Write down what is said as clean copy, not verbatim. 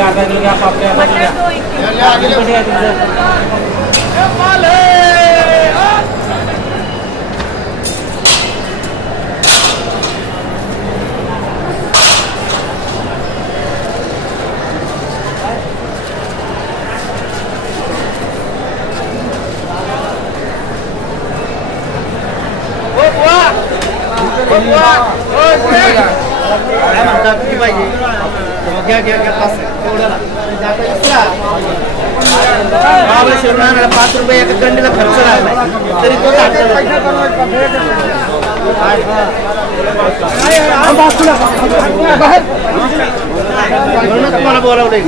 अर्धा किलो घ्या पापडी अर्धा किलो घ्या काय म्हणतात किती पाहिजे घ्या घ्या घ्या 5 रुपये एका गंडीला खर्च लागलाय तरी तो म्हणून तुम्हाला बोलावलंय